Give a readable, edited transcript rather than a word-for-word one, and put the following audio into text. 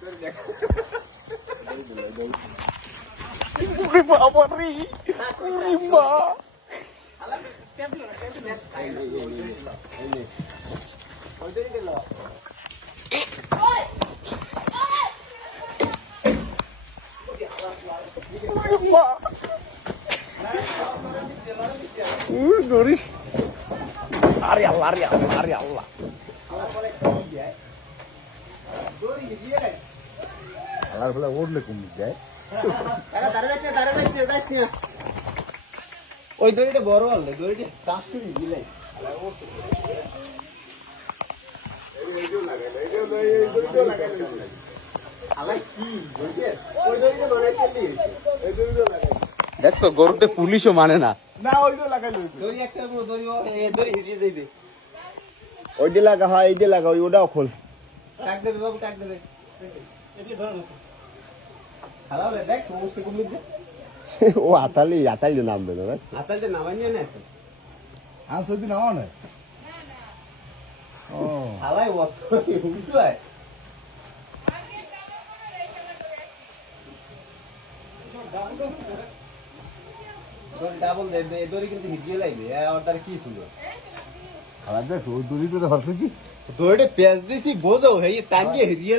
Uy, bawa ri. Lima. Lima. Doris. Lari Allah. আলার ফলে উঠলে কমে যায় ওই দড়িটা বড় হলে দড়িটা কাজ করে দিলাই দেখছো গরুতে পুলিশও মানে না না ওইটা লাগাই দড়ি একটা দড়ি দড়ি হিরিয়ে যাইবে ওইটা লাগা হয় এইটা লাগা ওইটাও খোল টাক দেবে বাবু টাক দেবে ও আতালি নামবে না আতালি নামাই না আজ ওই দিন নামাও না ও হালাই ওয়াত বুঝছাই ডাবল দেবে দড়ি কিন্তু হিজিয়ে লাগবে অর্ডার কি ছিল আলাদা দড়ি তো হচ্ছে কি দড়িতে পেঁয়াজ দিছি বোঝো এই টাঙ্গিয়ে হিজিয়ে